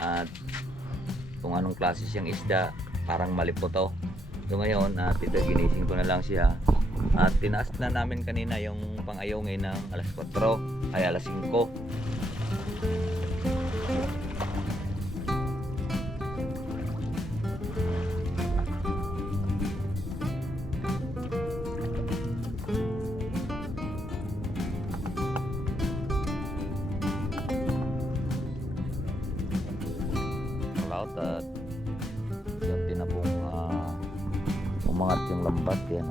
at kung anong klase siyang isda, parang malipot to. So ngayon ito ginising ko na lang siya at tinaas na namin kanina yung pang-ayungin ng alas 4 ay alas 5. Laut at yung tinapong umangat yung lambat yan.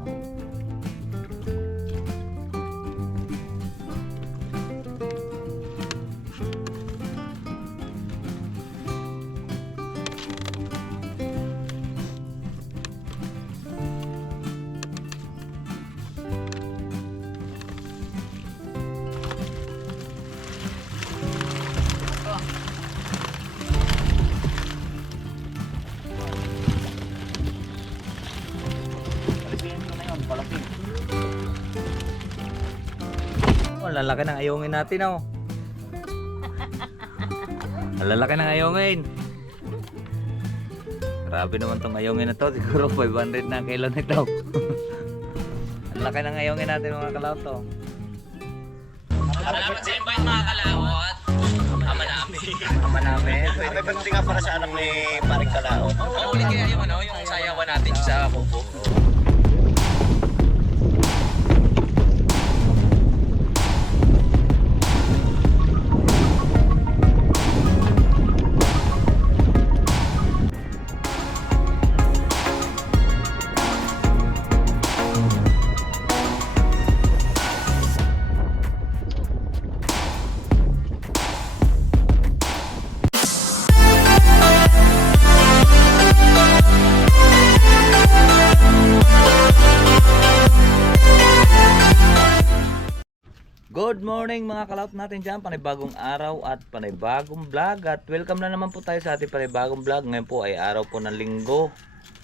Ang lalaki ng ayungin natin, oh. Ang lalaki ng ayungin. Grabe naman tong ayungin na to. Siguro 500 na kilo nito. Ang laki ng ayungin natin, mga kalawot, to. Salamat sa invite, mga kalawot. Ama namin. Ama namin. May birthday nga para sa anak ni Paring Kalao. Uli kaya yung yung sayawan natin sa Kubo. Good morning mga kalawot natin dyan, panibagong araw at panibagong vlog at welcome na naman po tayo sa ating panibagong vlog. Ngayon po ay araw po ng linggo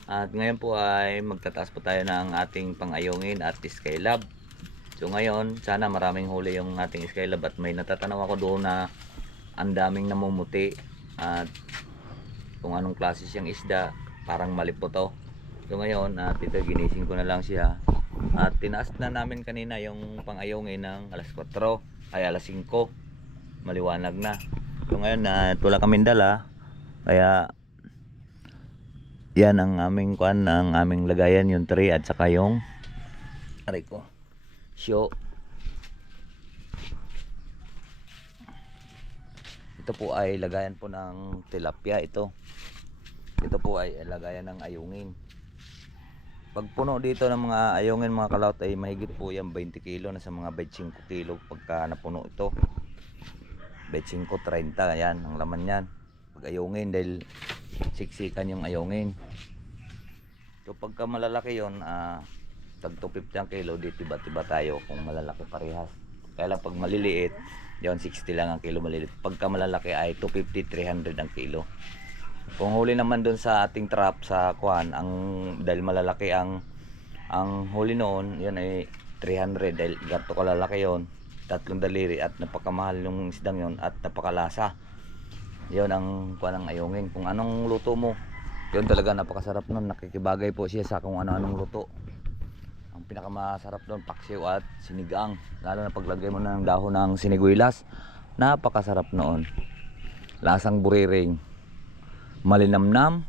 at ngayon po ay magtataas po tayo ng ating pang-ayungin at skylab. So ngayon sana maraming huli yung ating skylab at may natatanaw ako doon na ang daming namumuti at kung anong klase siyang isda, parang malipot to. So ngayon ito ginising ko na lang siya at tinaas na namin kanina yung pang-ayungin ng alas 4 ay alas 5, maliwanag na. So ngayon wala kaming dala kaya yan ang aming kuan, ang aming lagayan, yung tray at saka yung aray ko show. Ito po ay lagayan po ng tilapia. Ito po ay lagayan ng ayungin. Pag puno dito ng mga ayungin mga kalawot ay mahigit po yan 20 kilo, nasa mga 25 kilo pagka napuno ito. 25-30 yan ang laman yan pag ayungin, dahil siksikan yung ayungin. So pagka malalaki yon tag 250 ang kilo, di tiba-tiba tayo kung malalaki parehas. Kaya lang pag maliliit yon 60 lang ang kilo maliliit. Pagka malalaki ay 250-300 ang kilo. Kung huli naman doon sa ating trap sa kuan, dahil malalaki ang huli noon, yan ay 300 dahil gato kalalaki yon, 3 daliri at napakamahal yung isdang yon at napakalasa. Yon ang kuan ng ayungin. Kung anong luto mo, yon talaga napakasarap noon. Nakikibagay po siya sa kung ano-anong luto. Ang pinakamasarap doon paksiw at sinigang, lalo na paglagay mo na ng dahon ng siniguilas, napakasarap noon. Lasang buriring, malinamnam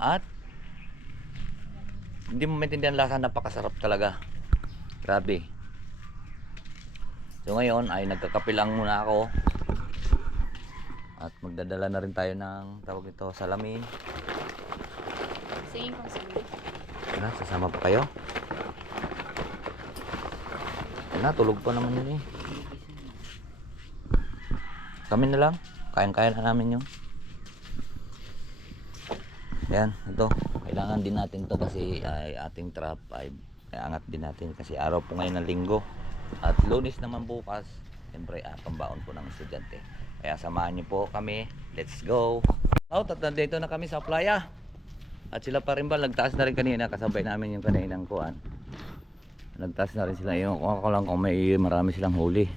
at hindi mo maintindihan lasa, napakasarap talaga, grabe. So ngayon ay nagkakape lang muna ako at magdadala na rin tayo ng tawag nito, salamin. Sige pang sige. Sasama pa kayo? Tulog pa naman yun eh. Kami na lang, kayang-kaya na namin yun. Yan, ito kailangan din natin to kasi ating trap ay angat din natin kasi araw po ngayon ng linggo at Lunes naman bukas, siyempre pambaon po ng estudyante. Kaya samahan niyo po kami, let's go. At nandito na kami sa playa at sila pa rin ba, nagtaas na rin kanina, kasabay namin yung kaninang kuan. Nagtaas na rin sila, yung ako lang kung may marami silang huli.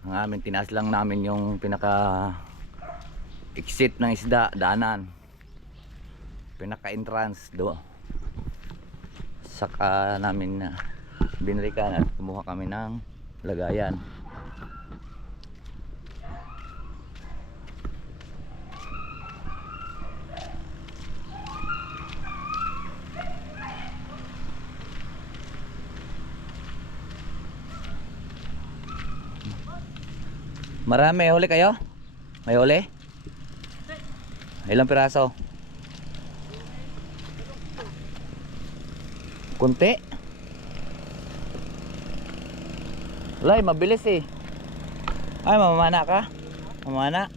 Ang amin, tinaas lang namin yung pinaka exit ng isda, daanan. Pinaka entrance do. Saka namin na binalikan at kumuha kami ng lagayan. Marami, may huli kayo? May huli? Ilang piraso? Kunti? Lay, mabilis eh. Ay, mamamana ka? Mamamana?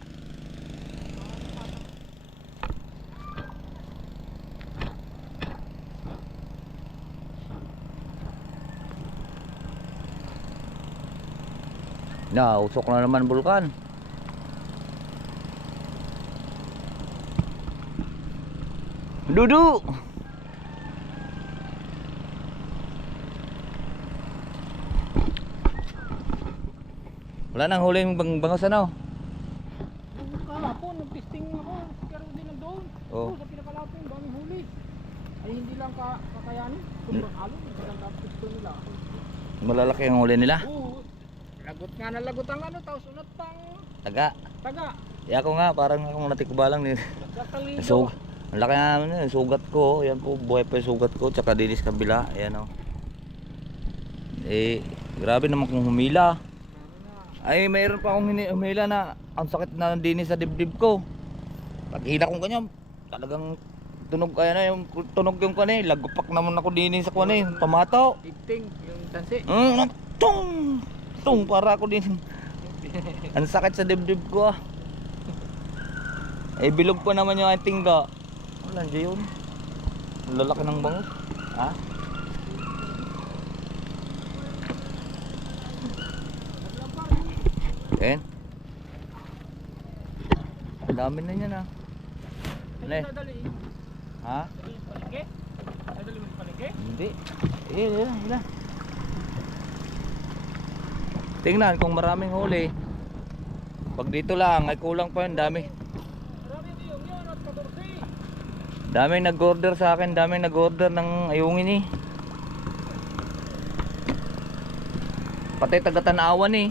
Na, usok na naman bulkan. Dudu! Wala nang huling bangos ano? Kahapon, nag-testing ako. Pero din lang doon. Oh. Sa pinakalapon, daming huli. Ay hindi lang kakayanin. Sobrang alon. Parang gusto nila. Malalaki ang huli nila. Oo. Lagot nga na lagot ang ano. Tapos unat pang Taga. taga. Ako nga, parang akong natikubalang ni Gatang lido. Sug. Ang laki na naman yun, sugat ko. Ayan po, buhay pa yung sugat ko. Tsaka dinis kabila. Ayan o. Eh, grabe naman kung humila. Ay, mayroon pa akong humila na ang sakit na dinis sa dibdib ko. Pag hila kong ganyan, talagang tunog kaya na yung tunog yung kani. Lagupak naman ako dinis sa kani. Pamato. Tigting, yung tansi. Tung! Tung, para ako din. Ang sakit sa dibdib ko ah. Eh, bilog pa naman yung ating ga. Wala, nandiyan yun. Ang lalaki ng bangus. Ha? Eh? Ang dami na yan ah. Ano eh? Nadali. Ha? Nadali sa palengke? Nadali mo sa palengke? Hindi. Eh, wala. Tingnan kung maraming huli. Pag dito lang, ay kulang pa yun. Dami. Marami din yung yun at 14. Daming nag-order sa akin, daming nag-order ng ayungin eh. Pati taga-Tanawan eh.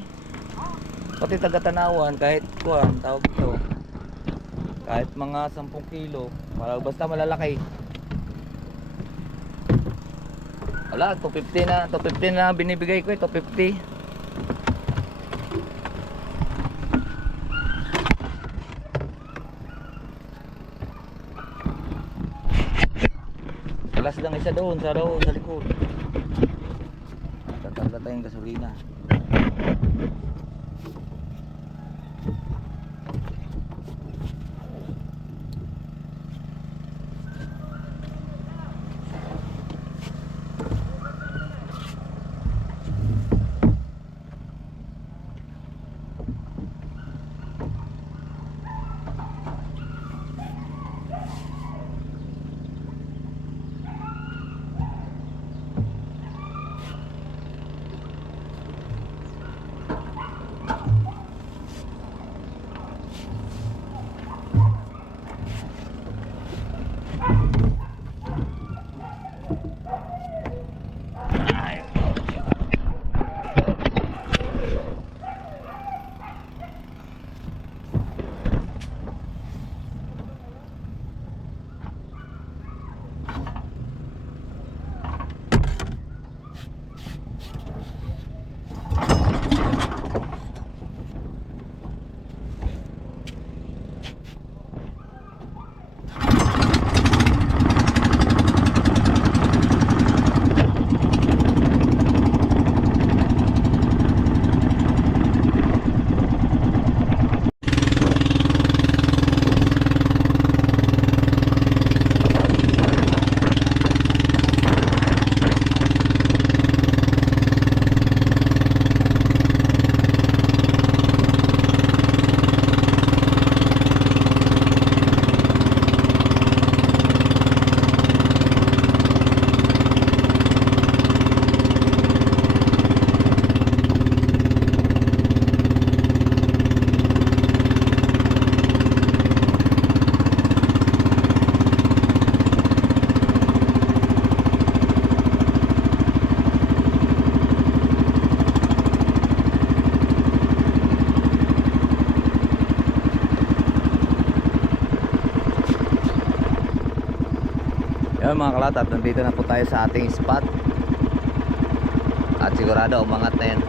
Pati taga-Tanawan, kahit kuwan, tawag ito. Kahit mga 10 kilo, basta malalaki. Wala, 250 na binibigay ko eh, 250. Alas lang isa doon sa likod. Tatanda tayong gasolina. Ayun mga kalat, at nandito na po tayo sa ating spot. At sigurado umangat na yan.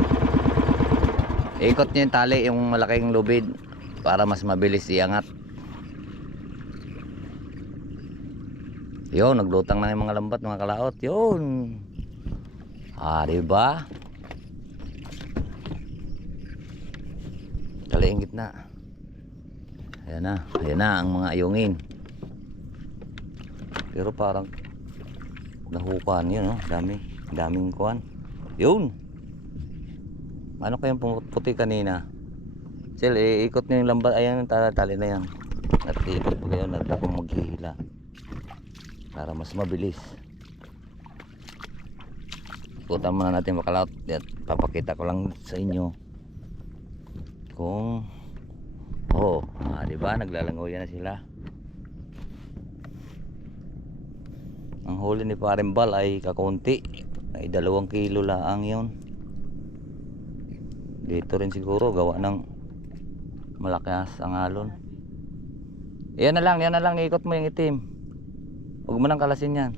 Ikot nyo yung tali, yung malaking lubid, para mas mabilis iangat. Yun, naglutang na yung mga lambat mga kalaot. Yun. Diba? Tali ang gitna. Ayan na ang mga ayungin. Pero parang nahukan yun, no? Daming kuhan. Yun. Ano kayang puti kanina? Sil, iikot nyo yung lambat. Ayan yung tali na yan. At iikot mo kayo, at ako maghihila para mas mabilis. Ikutan muna natin makalaot. At papakita ko lang sa inyo kung diba? Naglalangoy na sila. Ang huli ni Parimbal ay kakunti, ay 2 kilo lang yun. Dito rin siguro gawa ng malakas ang alon. Yan na lang, ikot mo yung itim. Huwag mo nang kalasin yan.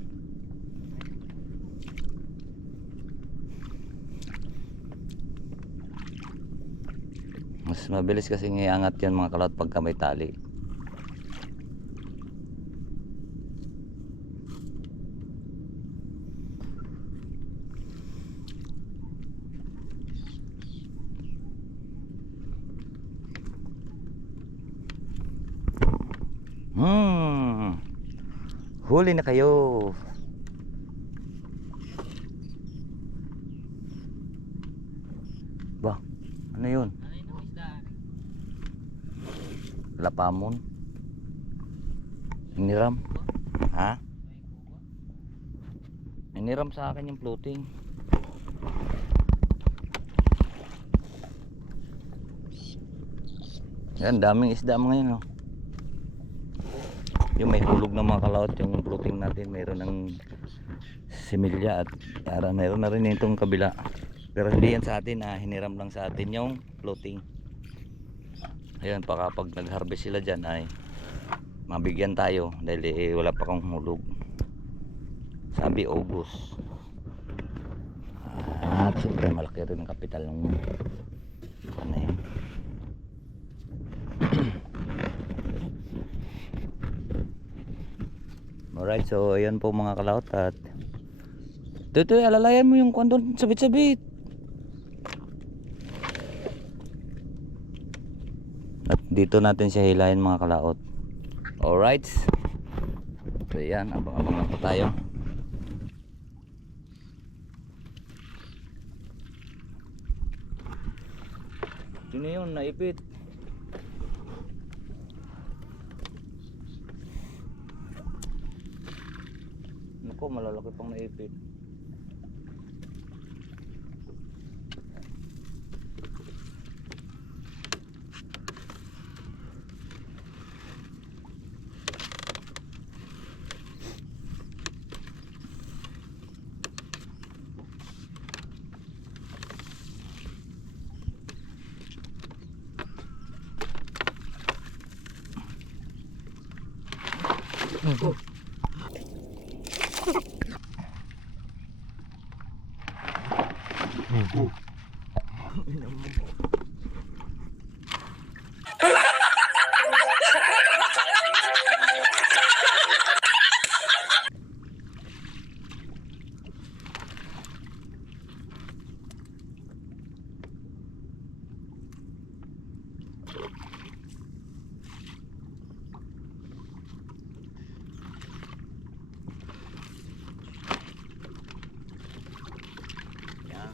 Mas mabilis kasi iangat yan mga kalot pagka may tali. Huli na kayo. Ba, ano yun? Lapamon. Iniram. Ha? Iniram sa akin yung floating. Yan, daming isda mga yun, oh. Yung may hulog na mga kalaot yung floating natin, mayroon ng similya at mayroon na rin itong kabila. Pero hindi yan sa atin, hiniram lang sa atin yung floating. Ayun, pag nag-harvest sila dyan ay mabigyan tayo dahil wala pa kang hulog. Sabi August. At siyempre malaki rin ang kapital ng ano yun. Alright, so ayan po mga kalaot. At ito, alalayan mo yung kondon, sabit-sabit. At dito natin siya hilahin mga kalaot. Alright. So yan, abang-abang lang po tayo. Sino yun, naipit? Naku, malalaki pang naipit.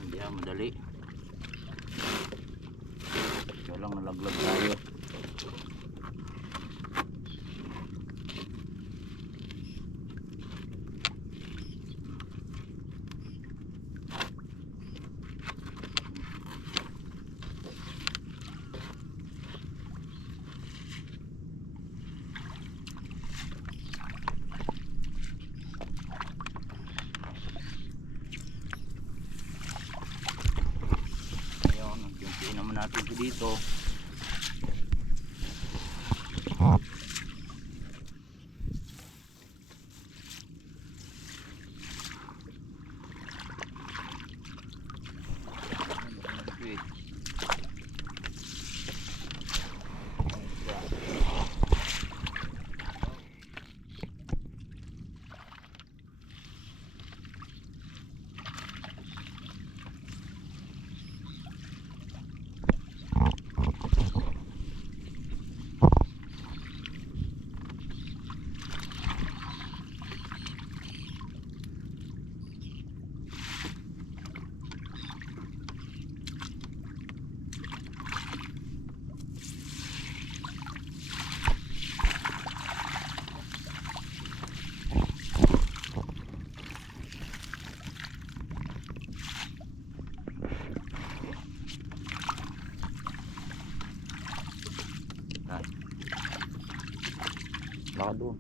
Hindi madali. Kaya lang nalaglag tayo. Naman natin ito dito. baka doon.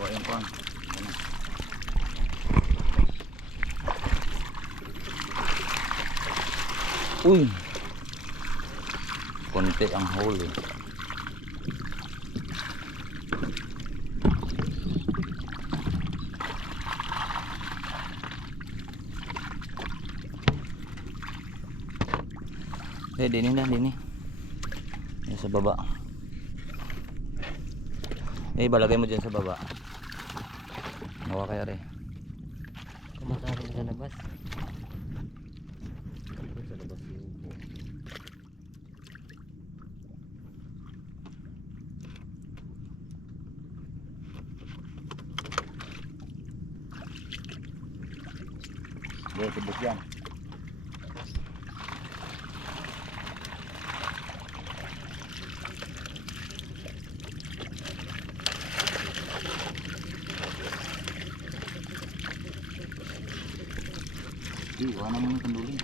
Kuhain ko. Uy! Konti ang hole eh. Dini na, dini. Yan sa baba. Balagay mo dyan sa baba. Nawa kaya rin. Kumakain sa labas. Sa labas yung upo. Tubos yan. Iwan naman yung kanduli.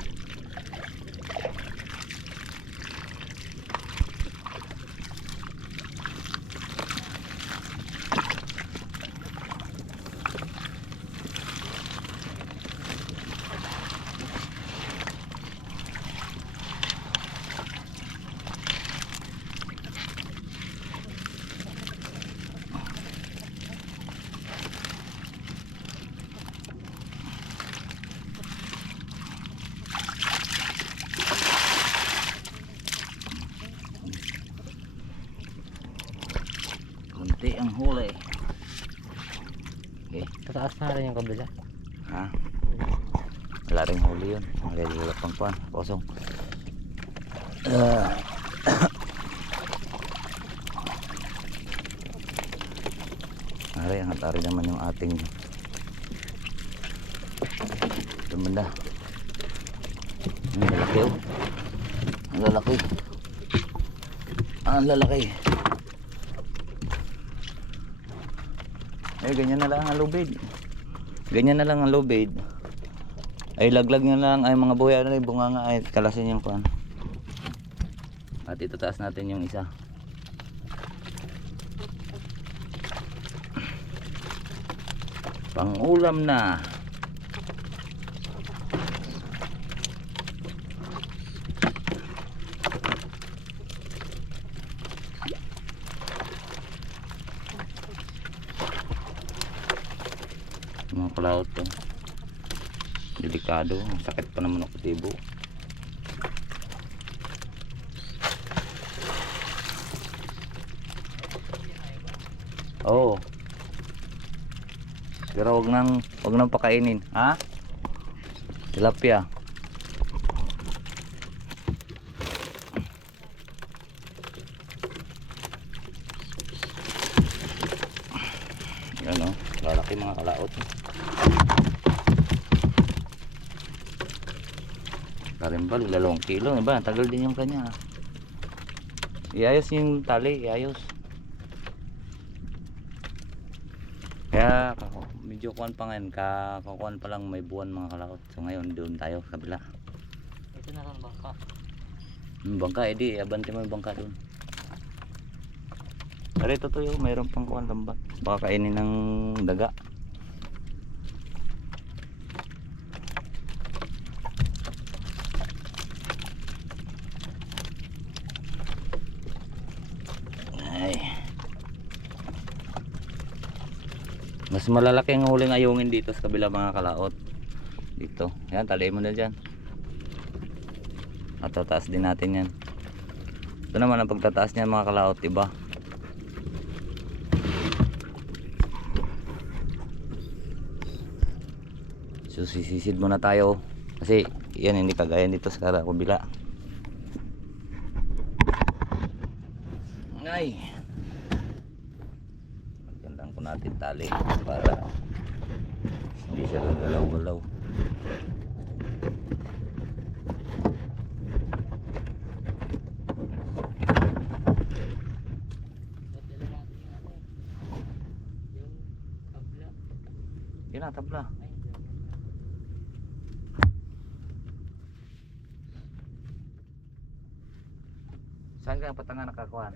Konti ang huli. Okay. Tataas na rin yung kabila. Ha? Wala rin huli yun. Wala pang kuhan. Kosong. Ang hatari naman yung ating tumanda. Ang lalaki oh. Ang lalaki. Ang lalaki. Ay, ganyan na lang ang lubid. Ganyan na lang ang lubid. Ay, laglag na lang ay mga buhay na rin, bunganga ay kalasin yung kuhan. At itataas natin yung isa. Pang-ulam na. Mga kalaot to. Delikado. Sakit pa naman ako tibo. Oo. Pero wag nang pakainin, ha? Tilapia. Yan oh, lalaki mga kalaot. Karimbal, 2 kilo, ba? Tagal din yung kanya. Iayos yung tali, iayos. Kaya medyo kuhan pa ngayon, kakuhan pa lang may buwan mga kalaot. So ngayon doon tayo sa kabila. Ito na lang bangka. Bangka, edi abante mo yung bangka doon. Narito to yun, mayroon pang kuhan lambat. Baka kainin ng daga. Mas malalaki ang huling ayungin dito sa kabila mga kalaot. Dito. Yan, taliin mo na dyan. At tataas din natin yan. Ito naman ang pagtataas niya mga kalaot, diba? So sisisid muna tayo. Kasi yan hindi kagaya dito sa kabila. Ay. Natin tali para Hindi siya gagalaw-galaw. Padala natin yung ano. Yung kabla. Yun na, tabla. Ay, hindi ako. Saan ka patanga nakakuha?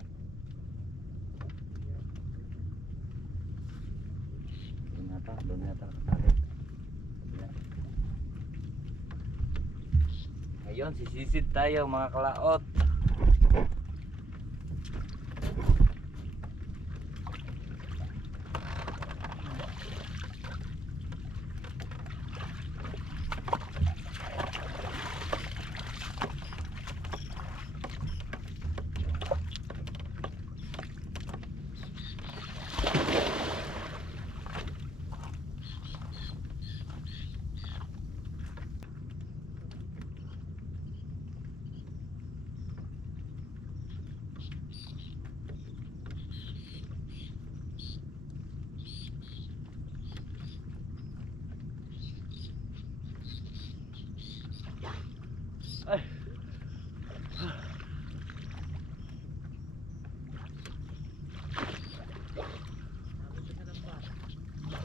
Doon yata nakatali. Ngayon, sisisid tayo mga kalaot.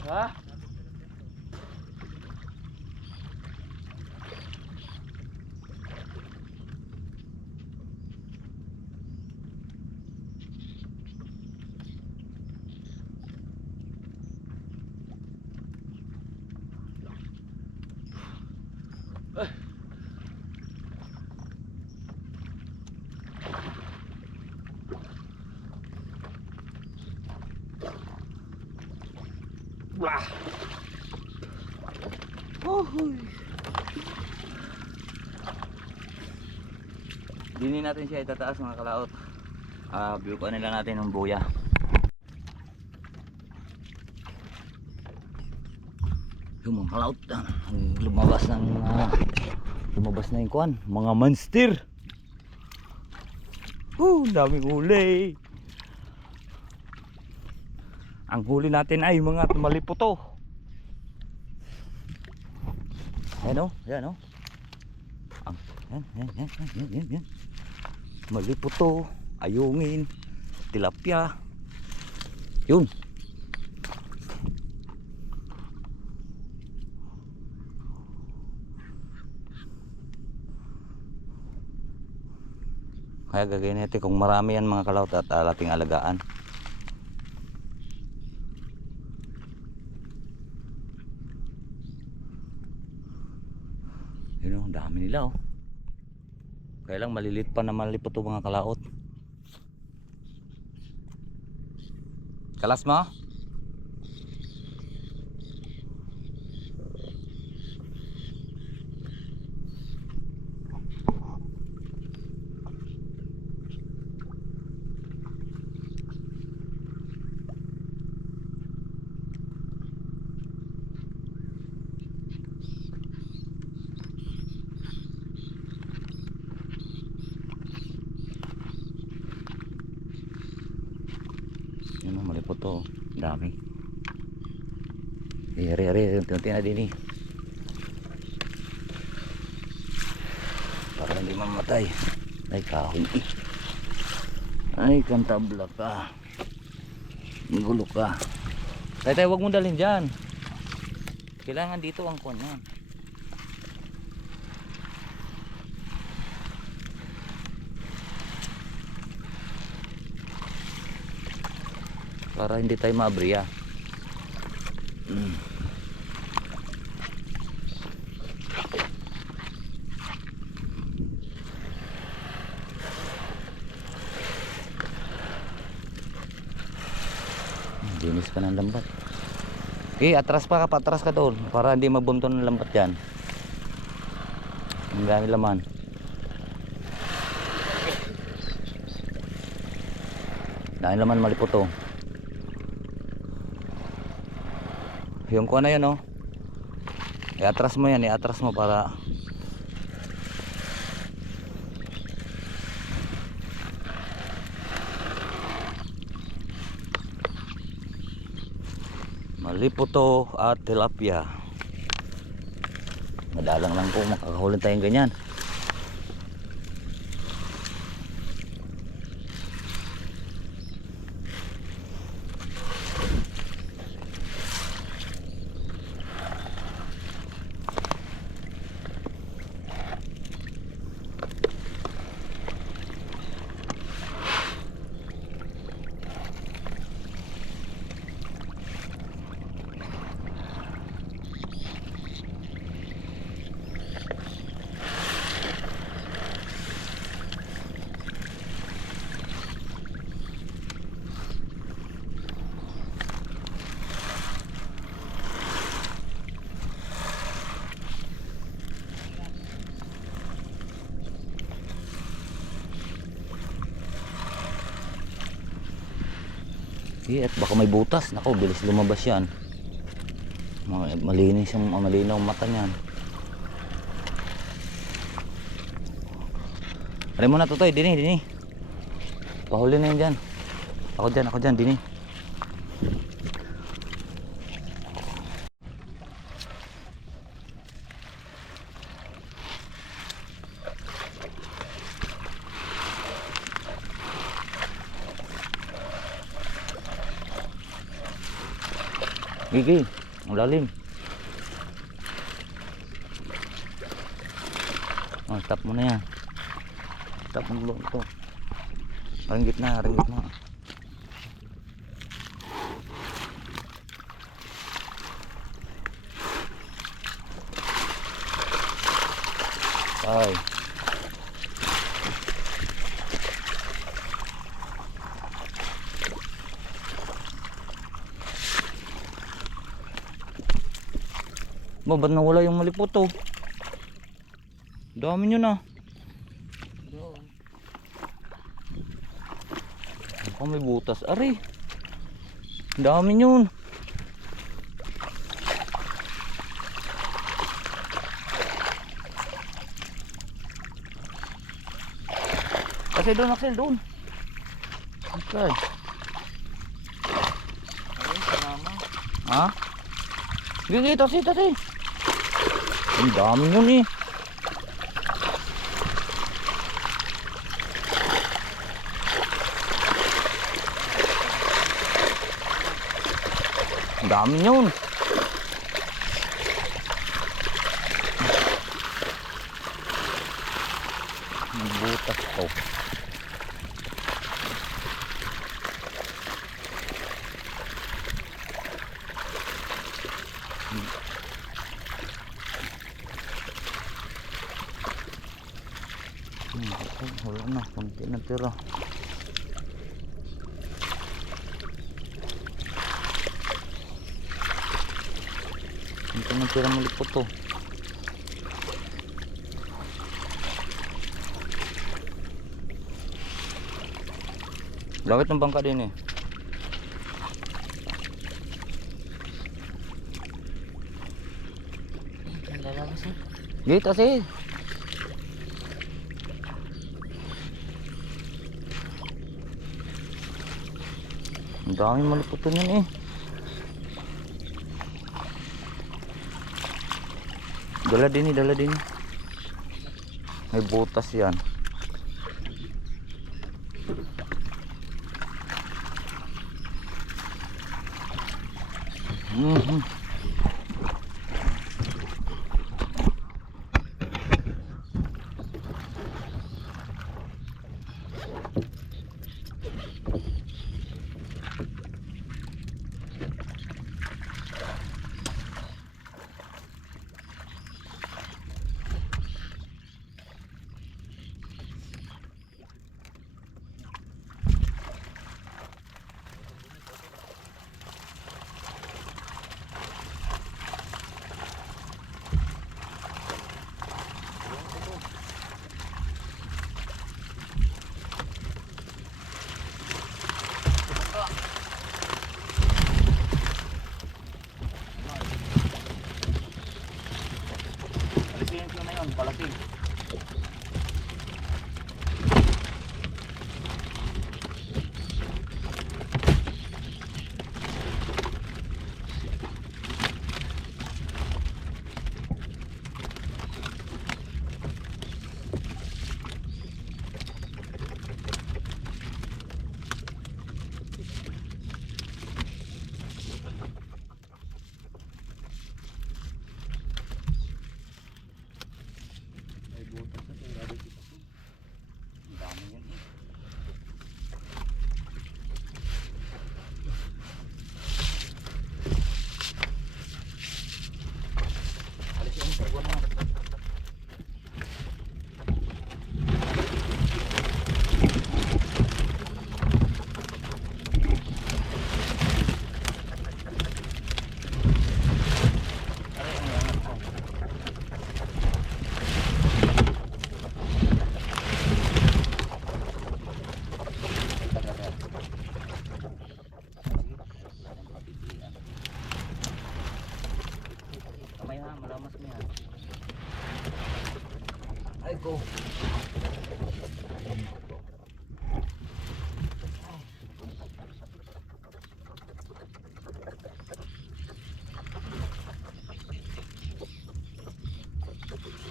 Ha? Wah. Dini natin siya itataas mga kalaot. View ko nila natin ng buya. Yung mga kalaot lumabas na yung kuwan, mga monster. Daming huli. Ang huli natin ay mga maliputo. Ayan o, yan o. Yan. Maliputo, ayungin, tilapia. Yun. Kaya gagawin natin kung marami yan mga kalaot at ating alagaan. Yun o, dami nila o. Kaya lang malilit pa na malipot o mga kalaot. Kalas mo? Yun o, malipot o. Dami. Tunti na din eh. Para hindi mamatay. Ay kahoy eh. Ay kantabla ka. Gulo ka. Tay, wag mo dalhin dyan. Kailangan dito ang kuwan yan. Para hindi tayo maabriya. Dinis pa ng lambat. Okay, atras ka doon para hindi mabunto ng lambat yan. Ang dami laman. Dami laman malipot to. Yung kuha na yun oh. I-atras mo yan, i-atras mo para maliputo at tilapia. Madalang lang po makakahuli tayong ganyan. At baka may butas. Nako, bilis lumabas yan. Malinis yung malinaw ang mata niyan. Aray mo na Totoy, dini. Pahuli na yun dyan. Ako dyan, dini. Gigi, ang lalim. Oh, tap mo na yan. Tap mo ito. Ringgit na. Ay. Ba't nawala yung malipot to? Dami nyo na. Doon. Baka may butas. Ari. Dami nyo. Kasi doon, Axel, doon. Okay. Ayun, sinama. Ha? Gigi, tasi. Ang dami yun eh. Ang dami yun. Ang butas ko. Wala na, konti na tira. Konti na tira malipot to. Lawit ng bangka din eh. Ang lalabas eh. Dito kasi. Ang daming maliputan yan eh. Dala din. May butas yan. ko.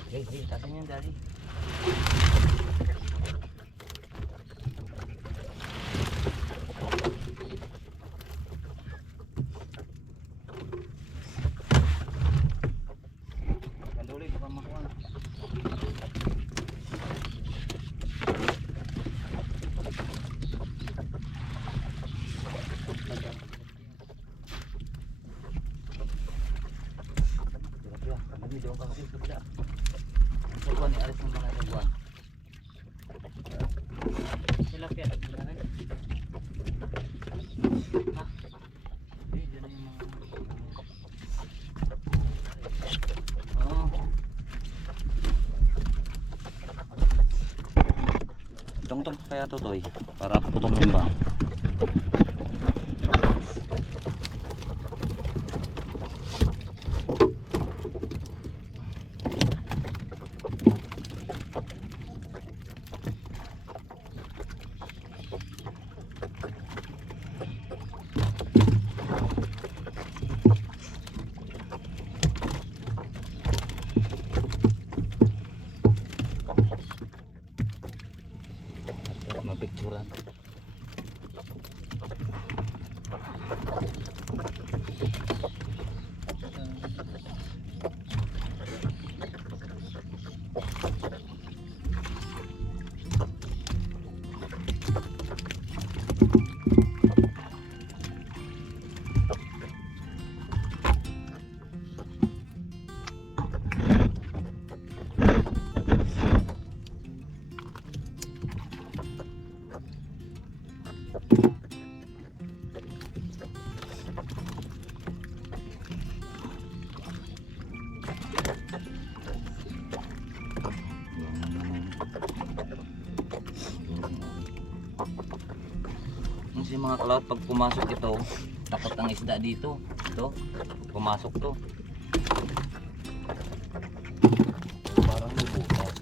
Hey, tasin yan, Daddy. Ganduli, baka makuha. Kira-kira, kami doon kasi sa kabila. Ang buwan ni alis ng mga buwan. Tilapia. Gimana? Diyan na yung mga... Oh. Tungtong kaya to, Toy, para putong yung ba? Mapicturan. Kasi mga kalawat, pag pumasok ito, takot ang isda dito. Ito, pumasok to. Parang lubutas.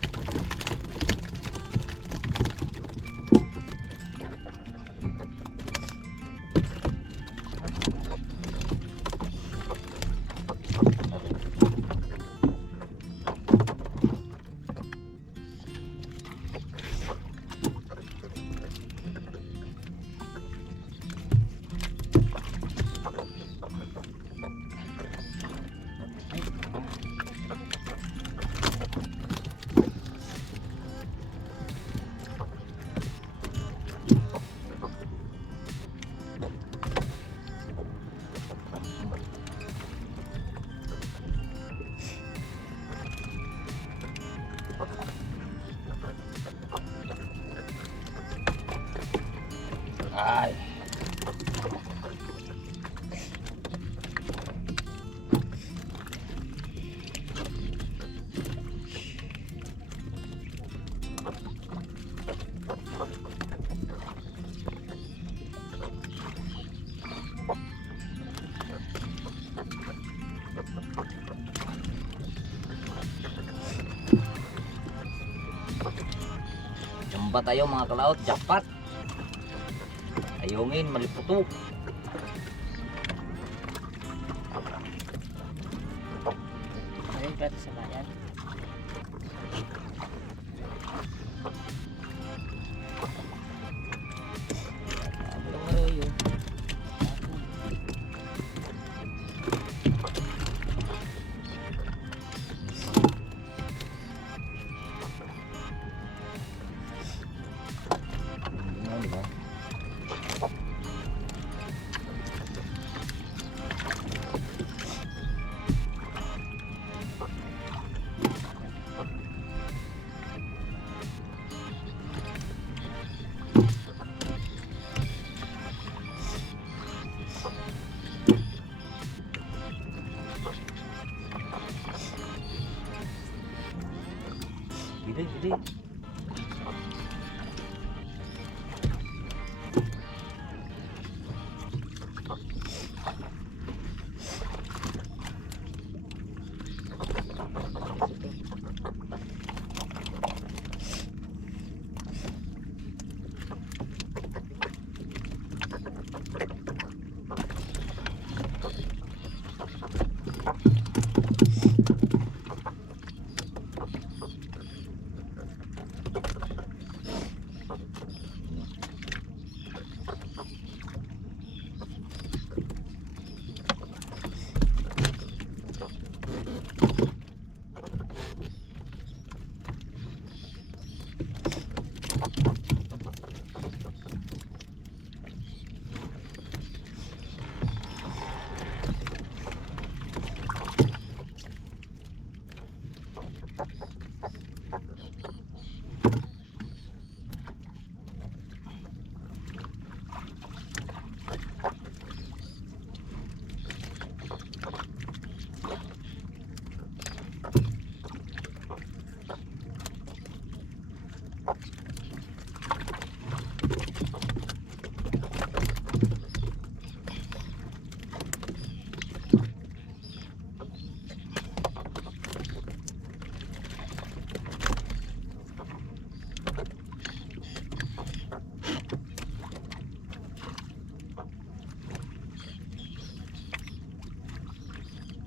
Ay. Jamba tayo mga kalaot, jackpot. Ayungin, maliputok. Ayun ka sa bayan. Ang maroyo.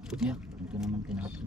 Yeah, ito naman tinapin.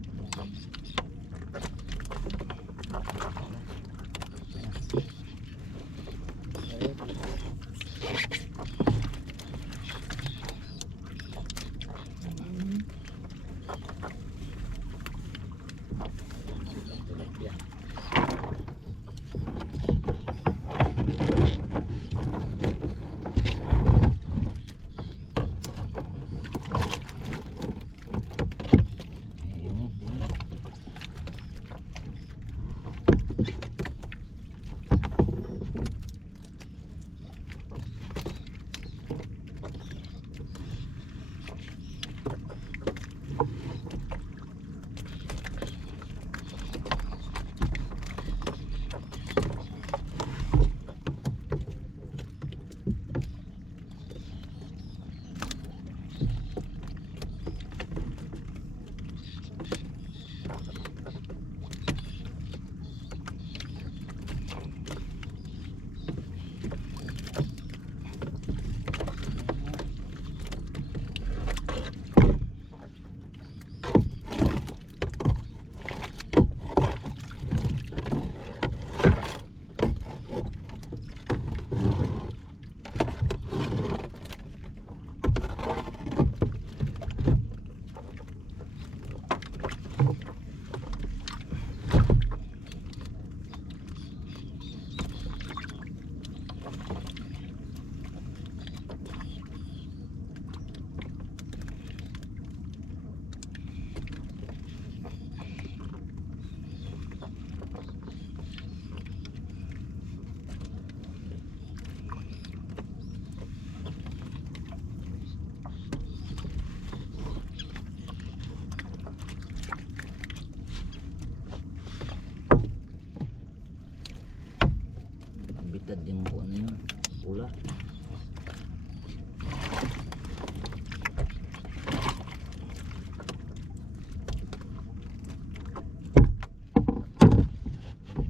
Bitad yung buwan na yun. Pula.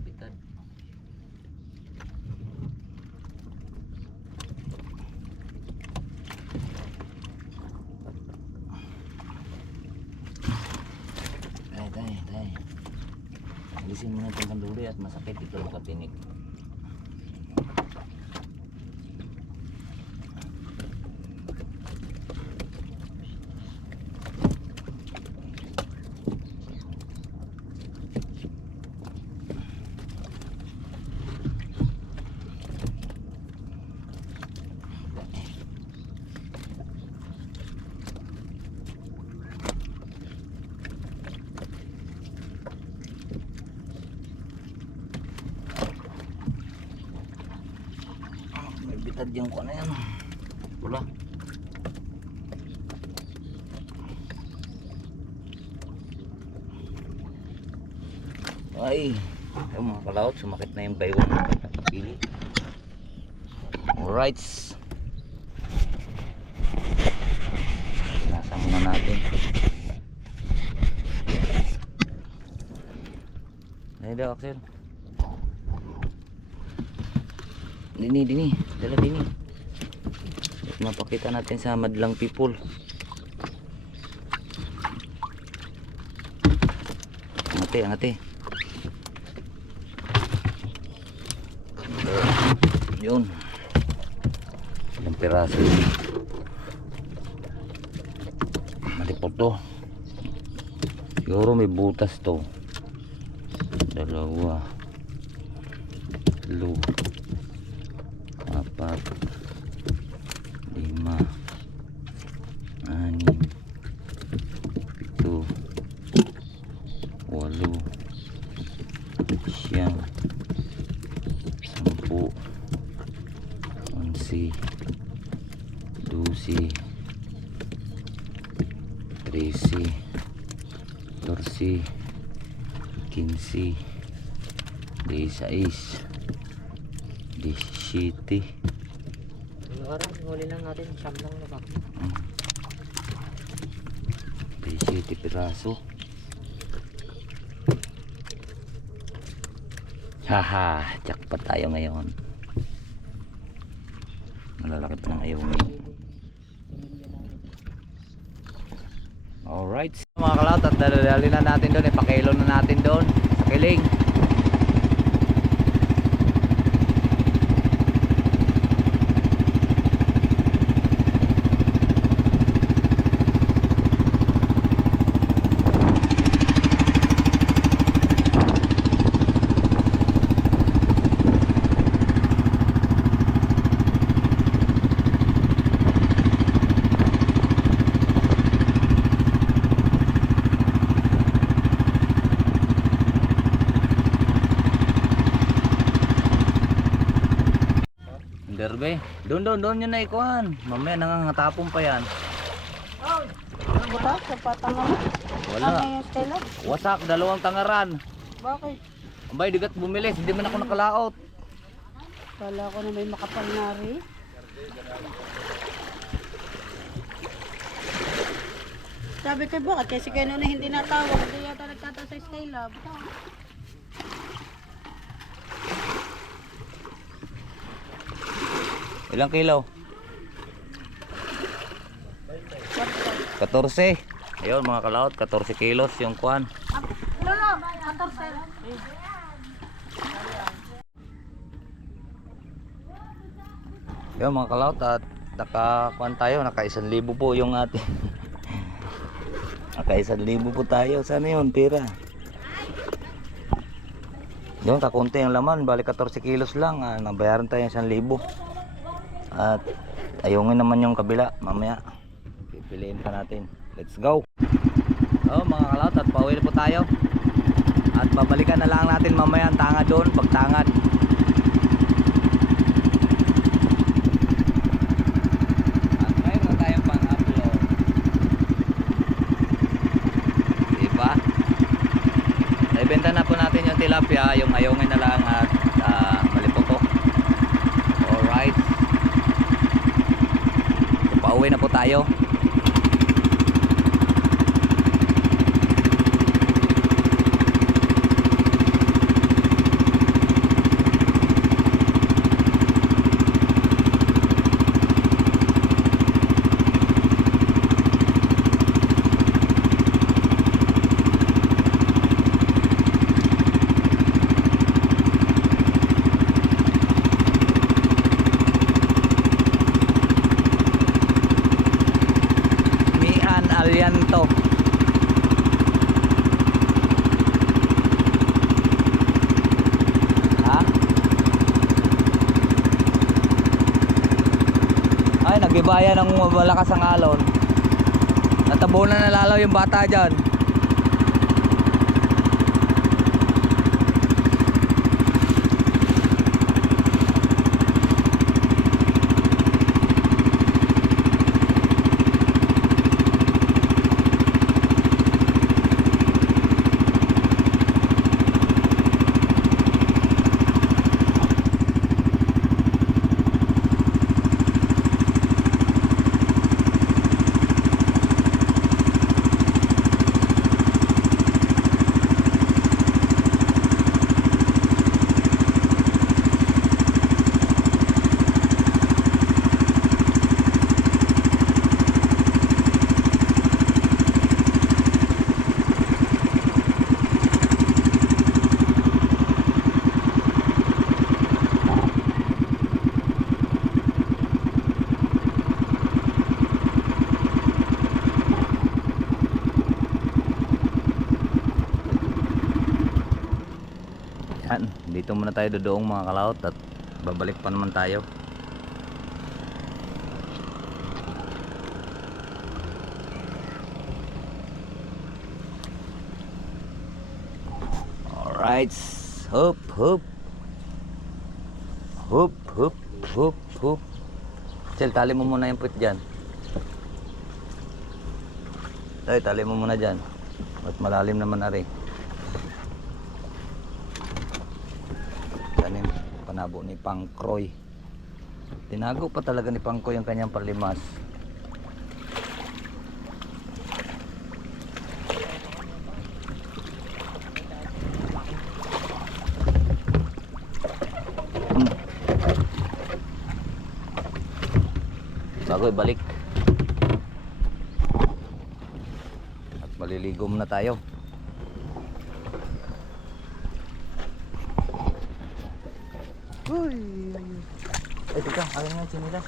Bitad. Tay. Alisin mo na itong kanduri at masakit ito makapinig. Bitad yung kuha na yan. Wala. Ay, yung mga kalaot, sumakit na yung baywang pili. Alright. Nasa muna natin. Ay daw, Axel. Dini. Dala dini. Mapakita natin sa madlang people. Angate. Yun. Ilang piraso. Malipot to. Siguro may butas to. 2, 3, 4, 5, 6, 7, 8, 8, 9, 10, 11, 12, 13, 14, 15, 16, 17. Parang huli lang natin, siyam lang na ba? 17 piraso. Haha, jackpot tayo ngayon. Malalaki pa ng ayaw ngayon. Alright. Mga kalawt, at dadali na natin doon. Ipakilo na natin doon sa kiling. Derbe. Doon yun na ikuhan. Mamaya nangangatapon pa yan. Buta, sa patanga mo. Wala. Ano yung stela? Wasak, 2 tangaran. Bakit? Abay, digat bumilis. Hindi man ako nakalaot. Kala ko na may makapal na rin. Sabi ko, bakit? Kasi kayo na hindi natawag. Hindi yata nagtataw sa Skylab. Ilang kilo? 14. Ayun mga kalaot, 14 kilos yung kuhan. Lolo, 14. Ayun mga kalaot, at nakakuhan tayo, naka 1,000 po yung ating. Naka 1,000 po tayo. Sana yun, pira. Yun, kakunti ang laman, balik 14 kilos lang. Nabayaran tayo 1,000. At ayungin naman yung kabila mamaya. Pipiliin pa natin. Let's go. Oh mga kalaot, at pauwi na po tayo. At babalikan na lang natin mamaya ang tangad doon, pagtangad. At ngayon na tayo pang upload. Diba? Naibenta na po natin yung tilapia, yung ayungin na lang at malipoto. Alright. Pauwi na po tayo. Alyanto. Ha? Ay, nagibaya ng malakas ang alon. Natabunan na lalo yung bata dyan. Yan, dito muna tayo dodoong mga kalaot at babalik pa naman tayo. Alright, hop hop hop hop hop hop. Chel, tali mo muna yung puwit dyan. Ay, tali mo muna dyan at malalim naman na rin. Tanim, panabo ni Pangkroy. Tinago pa talaga ni Pangkroy ang kanyang palimas. Bago ibalik. Maliligo muna tayo. Uy. Eh, teka, ayun nga sinilas.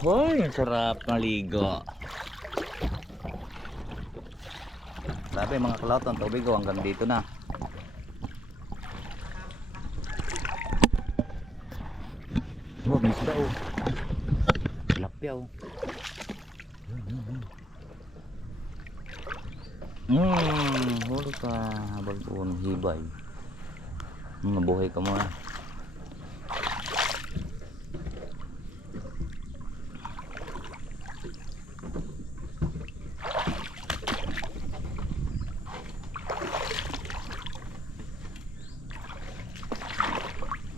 Hoy, ang sarap maligo. Grabe mga kalaot, ang tubig ko hanggang dito na. Oh, may isda oh. Tilapia oh. Huli ka habang doon hibay. Mabuhay ka muna.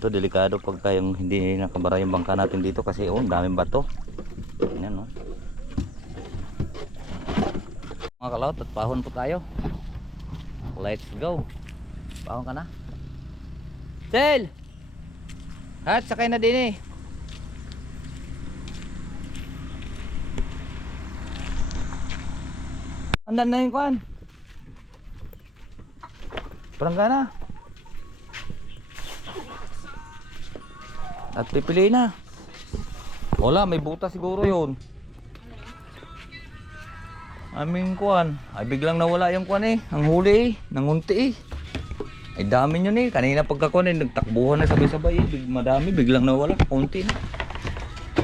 Ito delikado pagka yung hindi nakabara yung bangka natin dito kasi oh, daming bato. Yan oh. Mga kalaot, at pahon po tayo. Let's go. Pahon ka na. Sel! Hat, sakay na din eh. Andan na yung kuhan. Parangga na. At pipili na. Wala, may butas siguro yun. Aming kuhan. Ay biglang nawala yung kuhan eh. Ang huli eh. Nangunti eh. Ay dami nyo eh. Kanina pagkakuhan eh. Nagtakbuhan na sabay-sabay eh. Madami. Biglang nawala. Kunti na.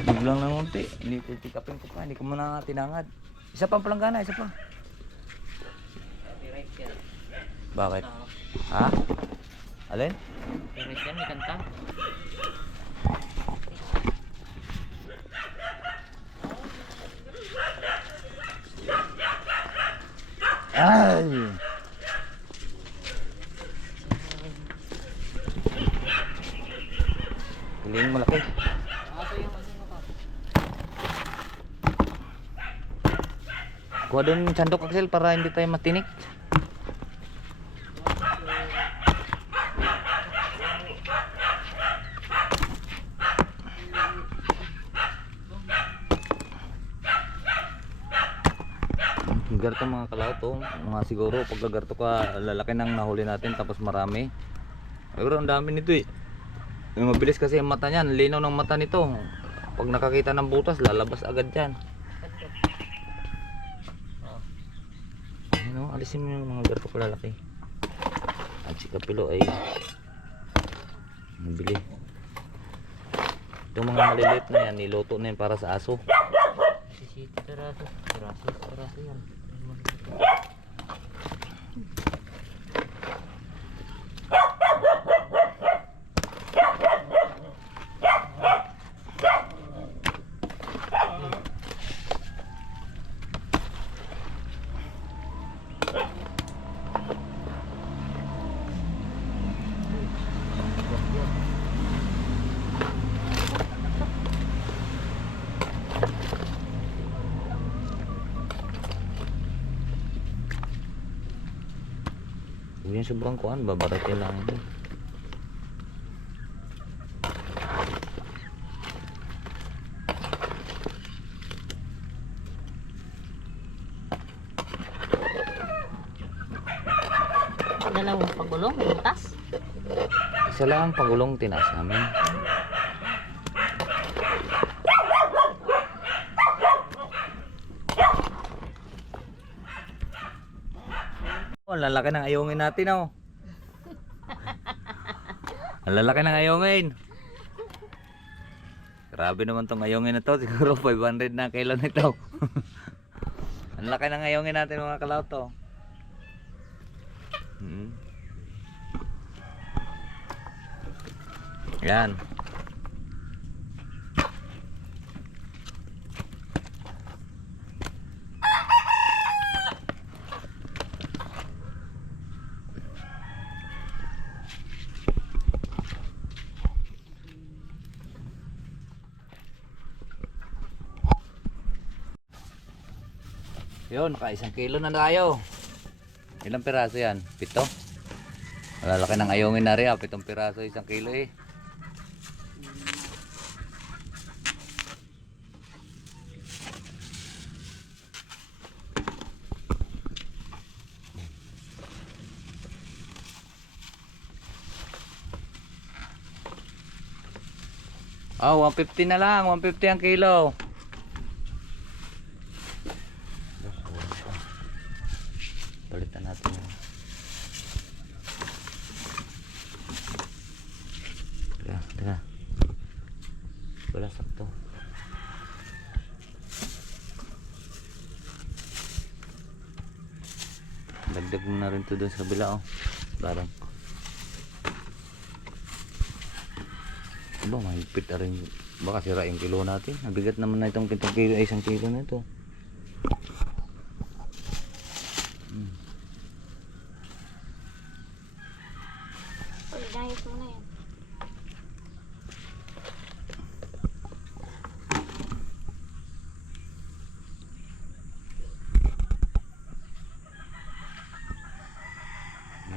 Biglang nangunti. Hindi titikapin ko pa. Hindi ko muna tinangad. Isa pang palanggana. Isa pa. Bakit? Ha? Alin? Pero yan, may kanta. Ay! Hiling malaki. Kuha doon yung sandok, Axel, para hindi tayo matinik. Garto mga kalaot oh. Mga siguro pag garto ka lalaki ng nahuli natin tapos marami. Pero ang dami nito eh. Mabilis kasi ang mata niyan, linaw ng mata nito. Pag nakakita ng butas lalabas agad yan. Ano, alisin mo yung mga garto ko lalaki. At si Kapilo ay mabili. Itong mga maliliit na yan niluto na yan para sa aso. Sisiti peraso. Peraso yan. Yung sobrang kuhan, babaratin lang ito. Dalawang pagulong, butas. Isa lang pagulong tinaas namin. Oh, ang lalaki ng ayungin natin oh. Ang lalaki ng ayungin. Grabe naman tong ayungin na to. Siguro 500 na kilo nito. Ang laki ng ayungin natin mga kalaot to. Yan. Yun, naka 1 kilo na tayo. Ilang piraso yan? 7? Malalaki ng ayungin na rin. 7 piraso, 1 kilo eh. Oh, 150 na lang. 150 ang kilo. Palitan natin yun. Teka. Wala sakto. Dagdag mo na rin to doon sa kabila oh. Parang ba, mahigpit na rin. Baka sira yung kilo natin. Nabigat naman na itong 7 kilo, 1 kilo na ito. Uy, dahil mo na yan.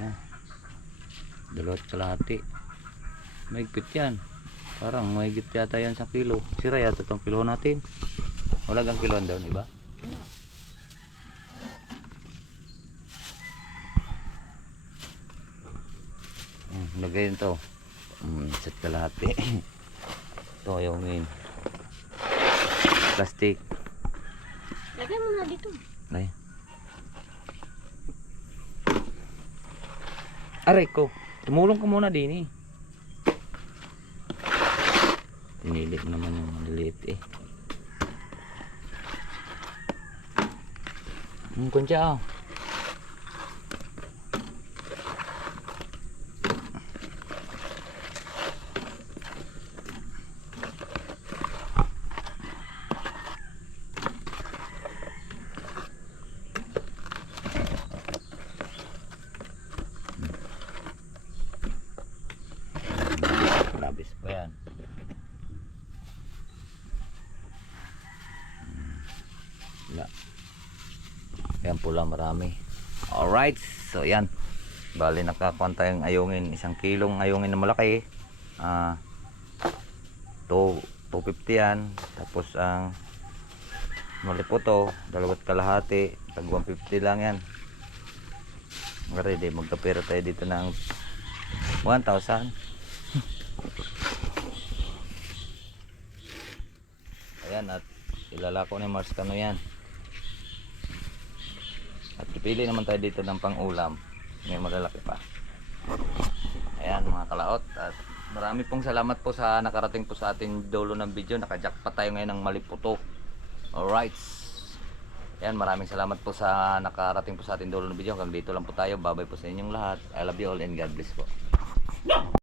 Yan. 2 kalahati. Mahigpit yan. Parang mahigit yata yan sa kilo. Sira yata itong kilo natin. Wala gang kiloan daw, di ba? Lagay yun to. Set kalahati. Ito yung plastic. Lagay mo na dito. Ay. Aray ko. Tumulong ka muna din eh. Pinili mo naman yung maliliit eh. Kunsya oh. Labis pa yan. Wala. Yan pula marami. Alright. So yan. Bali nakakuha yung ayungin. 1 kilong ayungin na malaki. 250 yan. Tapos ang maliputo 2 kalahati. Tag 150 lang yan. Ready. Magkapira tayo dito ng 1,000. Ayan at ilalako ni Mars Cano yan. At pipili naman tayo dito ng pang-ulam. May malalaki pa. Ayan mga kalaot. At marami pong salamat po sa nakarating po sa ating dulo ng video. Naka-jackpot tayo ngayon ng maliputo. Alright. Ayan, maraming salamat po sa nakarating po sa ating dulo ng video. Hanggang dito lang po tayo. Bye bye po sa inyong lahat. I love you all and God bless po.